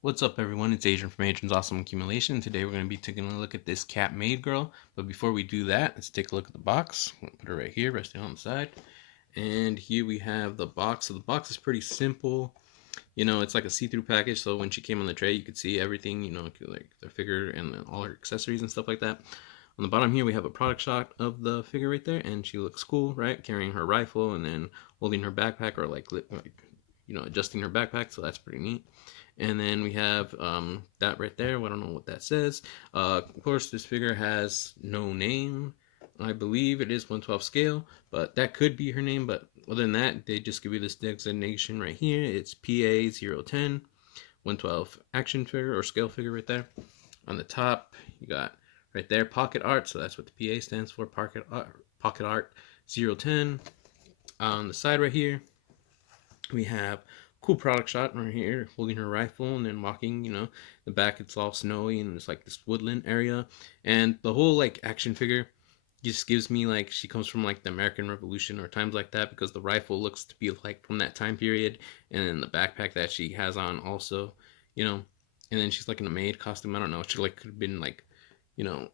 What's up, everyone? It's Adrian from Adrian's Awesome Accumulation. Today we're going to be taking a look at this cat Maid girl. But before we do that, let's take a look at the box. I'm going to put her right here, resting on the side. And here we have the box. So the box is pretty simple. It's like a see-through package. So when she came on the tray, you could see everything, like the figure and all her accessories and stuff like that. On the bottom here, we have a product shot of the figure right there. And she looks cool, right? Carrying her rifle and then holding her backpack or adjusting her backpack. So that's pretty neat. And then we have that right there. I don't know what that says. Of course, this figure has no name. I believe it is 1/12 scale, but that could be her name. But other than that, they just give you this designation right here. It's PA.010, 1/12 action figure or scale figure right there. On the top, you got right there pocket art. So that's what the PA stands for, pocket art 010. On the side right here, we have cool product shot right here, holding her rifle and then walking. The back it's all snowy and it's like this woodland area, and the whole like action figure just gives me like she comes from like the American Revolution or times like that, because the rifle looks to be like from that time period, and then the backpack that she has on also, you know, and then she's like in a maid costume. I don't know. She like could have been like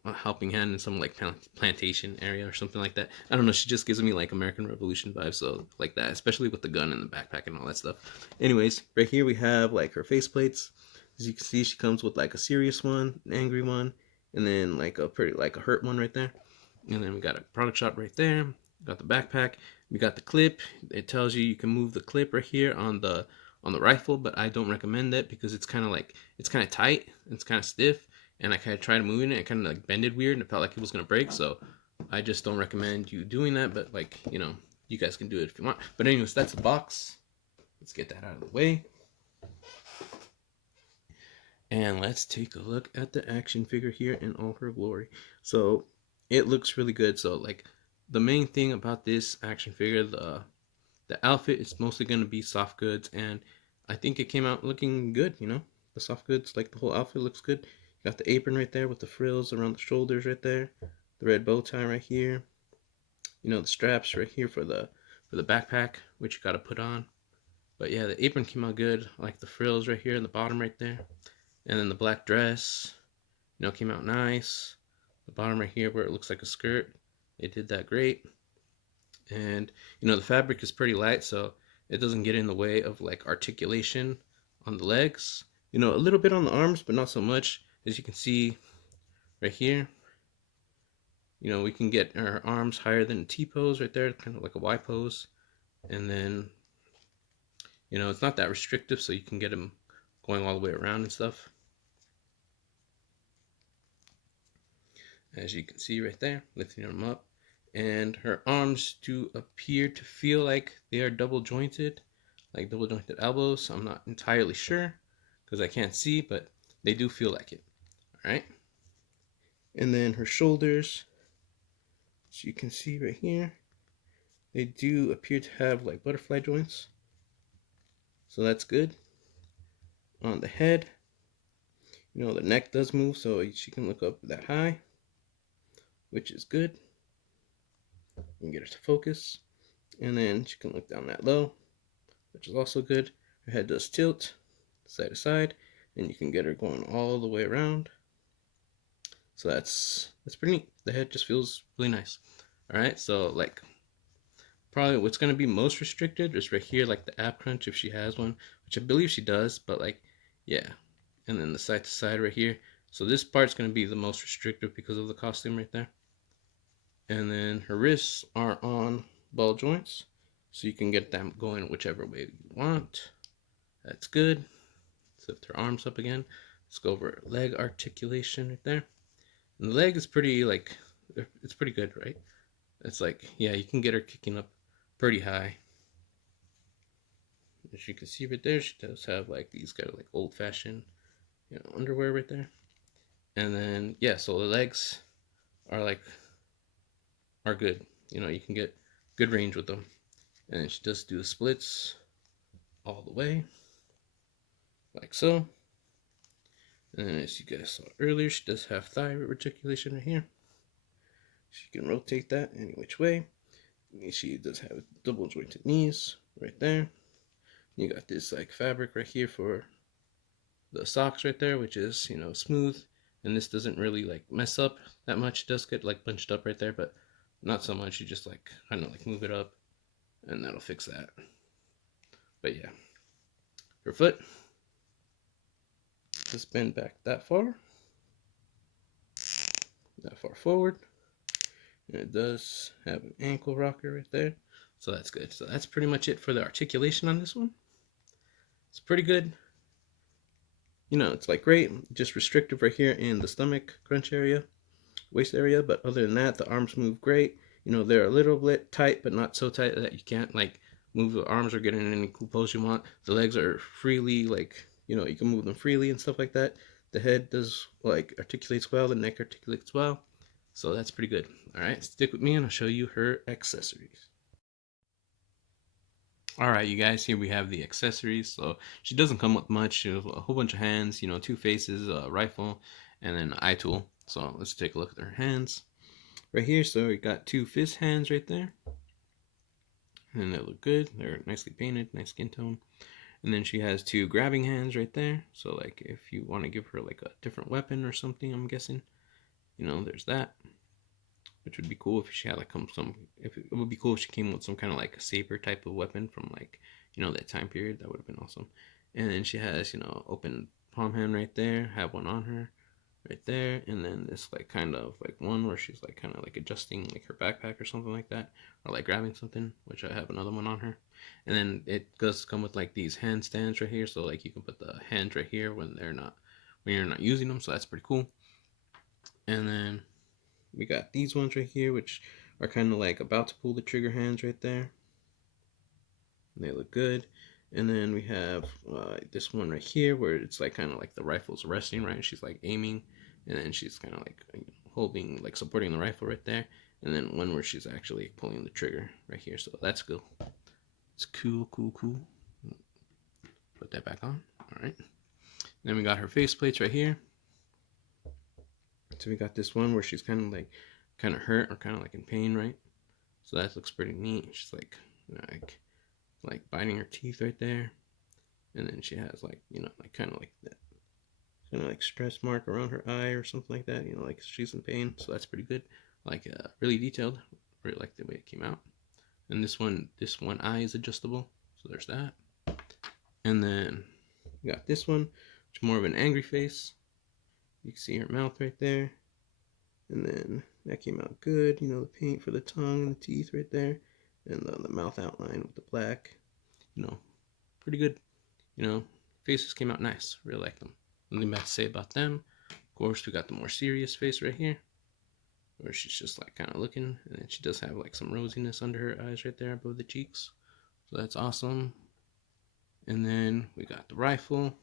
a helping hand in some like plantation area or something like that. I don't know. She just gives me like American Revolution vibes, so like that, especially with the gun and the backpack and all that stuff. Anyways, right here we have like her faceplates. As you can see, she comes with like a serious one, an angry one, and then like a pretty like a hurt one right there. And then we got a product shot right there. We got the backpack. We got the clip. It tells you can move the clip right here on the rifle, but I don't recommend that because it's kind of tight. It's kind of stiff, and I kind of tried moving it. It kind of like bended weird, and it felt like it was gonna break. So I just don't recommend you doing that. But like you guys can do it if you want. But anyways, that's the box. Let's get that out of the way. And let's take a look at the action figure here in all her glory. So it looks really good. So like the main thing about this action figure, the outfit is mostly going to be soft goods, and I think it came out looking good. The soft goods, like the whole outfit looks good. You got the apron right there with the frills around the shoulders right there, the red bow tie right here. The straps right here for the backpack, which you got to put on. But yeah, the apron came out good. I like the frills right here in the bottom right there, and then the black dress, came out nice. The bottom right here where it looks like a skirt, they did that great. And the fabric is pretty light, so it doesn't get in the way of like articulation on the legs. A little bit on the arms, but not so much. As you can see right here, we can get our arms higher than a T pose right there, kind of like a Y pose. And then it's not that restrictive, so you can get them going all the way around and stuff. As you can see right there, lifting them up. And her arms do appear to feel like they are double jointed, like double jointed elbows. I'm not entirely sure because I can't see, but they do feel like it. All right. And then her shoulders, as you can see right here, they do appear to have like butterfly joints. So that's good. On the head, the neck does move, so she can look up that high, which is good. You can get her to focus. And then she can look down that low, which is also good. Her head does tilt side to side, and you can get her going all the way around. So that's pretty neat. The head just feels really nice. All right, so like probably what's going to be most restricted is right here, like the ab crunch if she has one, which I believe she does, but like yeah. And then the side to side right here. So this part's going to be the most restrictive because of the costume right there. And then her wrists are on ball joints, so you can get them going whichever way you want. That's good. Lift her arms up again. Let's go over leg articulation right there. And the leg is pretty like, it's pretty good, right? It's like, yeah, you can get her kicking up pretty high. As you can see right there, she does have like these kind of like old-fashioned, underwear right there. And then yeah, so the legs are good. You can get good range with them. And then she does do the splits all the way, like so. And then as you guys saw earlier, she does have thigh articulation right here. She can rotate that any which way. She does have double jointed knees right there. You got this like fabric right here for the socks right there, which is, you know, smooth, and this doesn't really like mess up that much. It does get like bunched up right there, but not so much. You just like kind of like move it up, and that'll fix that. But yeah, her foot just bend back that far forward, and it does have an ankle rocker right there, so that's good. So that's pretty much it for the articulation on this one. It's pretty good. You know, it's like great, just restrictive right here in the stomach crunch area, waist area, but other than that, the arms move great. You know, they're a little bit tight, but not so tight that you can't like move the arms or get in any cool pose you want. The legs are freely, like, you know, you can move them freely and stuff like that. The head does like articulates well, the neck articulates well, so that's pretty good. All right, stick with me and I'll show you her accessories. All right, you guys, here we have the accessories. So she doesn't come with much. She has a whole bunch of hands, you know, 2 faces, a rifle, and then an eye tool. So let's take a look at her hands right here. So we got 2 fist hands right there, and they look good. They're nicely painted, nice skin tone. And then she has 2 grabbing hands right there. So like if you want to give her like a different weapon or something, I'm guessing, you know, there's that. Which would be cool if she had like if it would be cool if she came with some kind of like a saber type of weapon from like, you know, that time period. That would have been awesome. And then she has, you know, open palm hand right there, have one on her right there, and then this like kind of like one where she's like kind of like adjusting like her backpack or something like that, or like grabbing something, which I have another one on her. And then it does come with like these handstands right here, so like you can put the hands right here when you're not using them, so that's pretty cool. And then we got these ones right here, which are kind of like about to pull the trigger hands right there. They look good. And then we have this one right here where it's like kind of like the rifle's resting, right? She's like aiming, and then she's kind of like holding, like supporting the rifle right there. And then one where she's actually pulling the trigger right here. So that's cool. It's cool. Put that back on. All right. Then we got her face plates right here. So we got this one where she's kind of hurt or kind of like in pain, right? So that looks pretty neat. She's like biting her teeth right there, and then she has like, you know, like kind of like that kind of like stress mark around her eye or something like that. You know, like she's in pain. So that's pretty good. Like really detailed. Really like the way it came out. And this one eye is adjustable. So there's that. And then we got this one, which is more of an angry face. You can see her mouth right there. And then that came out good. You know, the paint for the tongue and the teeth right there. And the mouth outline with the black. You know, pretty good. You know, faces came out nice. Really like them. Nothing bad to say about them. Of course, we got the more serious face right here, where she's just like kind of looking. And then she does have like some rosiness under her eyes right there above the cheeks. So that's awesome. And then we got the rifle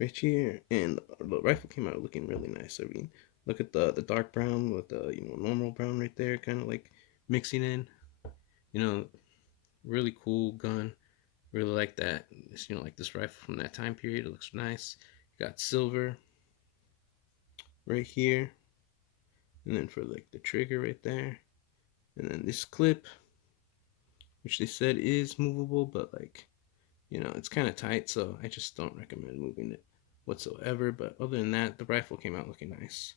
right here, and the rifle came out looking really nice. I mean, look at the dark brown with the, you know, normal brown right there, kind of like mixing in. You know, really cool gun. Really like that. You know, like this rifle from that time period. It looks nice. You got silver right here, and then for like the trigger right there, and then this clip, which they said is movable, but like, you know, it's kind of tight, so I just don't recommend moving it whatsoever. But other than that, the rifle came out looking nice.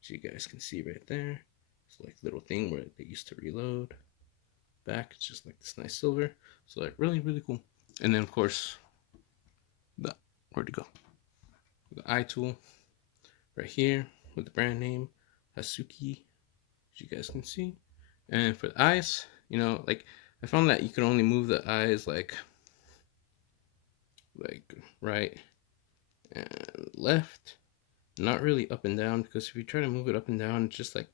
So you guys can see right there, it's like a little thing where they used to reload. Back, it's just like this nice silver. So like really cool. And then of course, where'd it go? The eye tool right here with the brand name Hasuki, as you guys can see. And for the eyes, you know, like I found that you can only move the eyes like right and left, not really up and down, because if you try to move it up and down, it's just like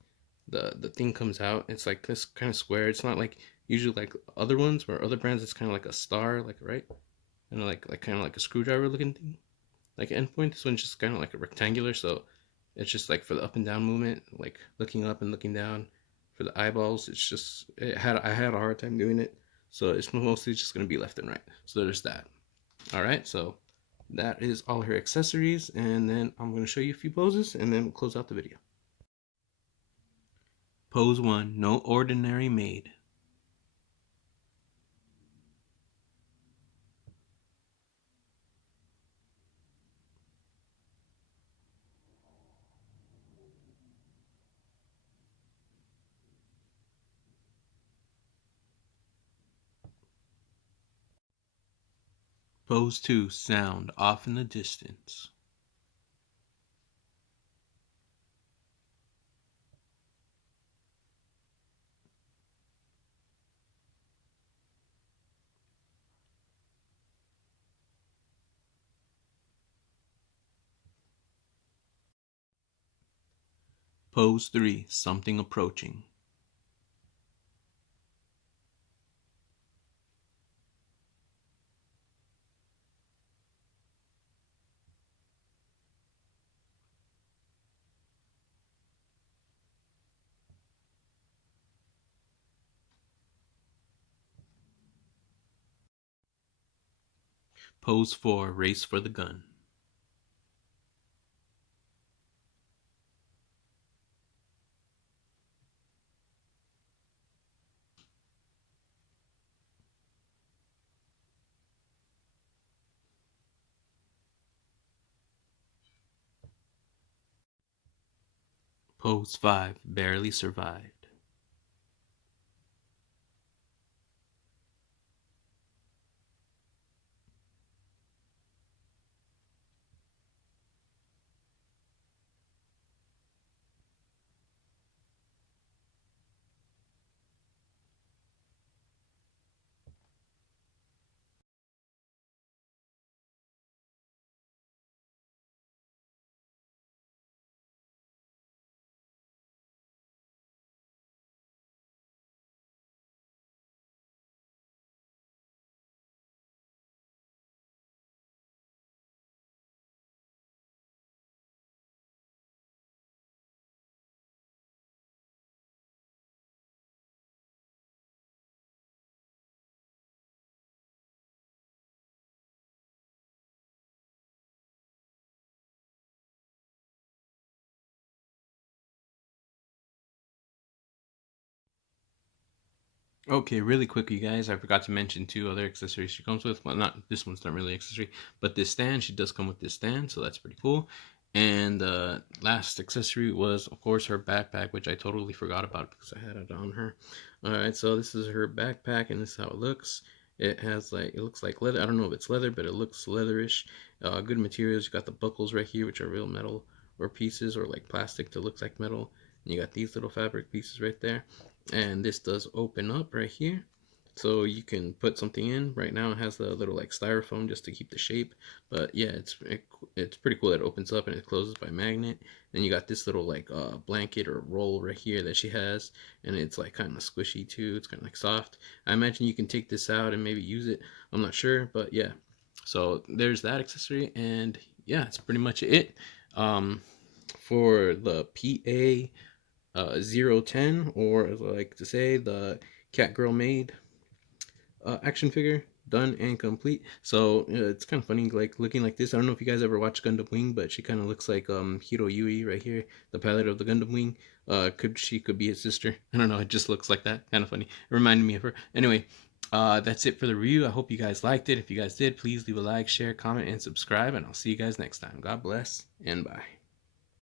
the thing comes out. It's like this kind of square. It's not like usually like other ones or other brands. It's kind of like a star, like right, and like kind of like a screwdriver looking thing, like endpoint. This one's just kind of like a rectangular, so it's just like for the up and down movement, like looking up and looking down. For the eyeballs, it's just I had a hard time doing it, so it's mostly just gonna be left and right. So there's that. All right, so that is all her accessories, and then I'm gonna show you a few poses, and then we'll close out the video. Pose 1, no ordinary maid. Pose 2, sound off in the distance. Pose 3, something approaching. Pose 4, race for the gun. Pose 5, barely survived. Okay, really quick, you guys. I forgot to mention two other accessories she comes with. Well, not this one's not really accessory, but this stand. She does come with this stand, so that's pretty cool. And last accessory was, of course, her backpack, which I totally forgot about because I had it on her. All right, so this is her backpack, and this is how it looks. It has it looks like leather. I don't know if it's leather, but it looks leatherish. Good materials. You got the buckles right here, which are real metal or pieces, or like plastic that looks like metal. And you got these little fabric pieces right there, and this does open up right here, so you can put something in. Right now it has the little like styrofoam just to keep the shape, but yeah, it's pretty cool that it opens up and it closes by magnet. And you got this little like blanket or roll right here that she has, and it's like kind of squishy too. It's kind of like soft. I imagine you can take this out and maybe use it. I'm not sure, but yeah, so there's that accessory. And yeah, it's pretty much it for the PA 010, or as I like to say, the Cat Girl Maid action figure done and complete. So it's kind of funny, like looking like this. I don't know if you guys ever watched Gundam Wing, but she kind of looks like Hiro Yui right here, the pilot of the Gundam Wing. Could be his sister? I don't know. It just looks like that. Kind of funny. It reminded me of her. Anyway, that's it for the review. I hope you guys liked it. If you guys did, please leave a like, share, comment, and subscribe. And I'll see you guys next time. God bless and bye.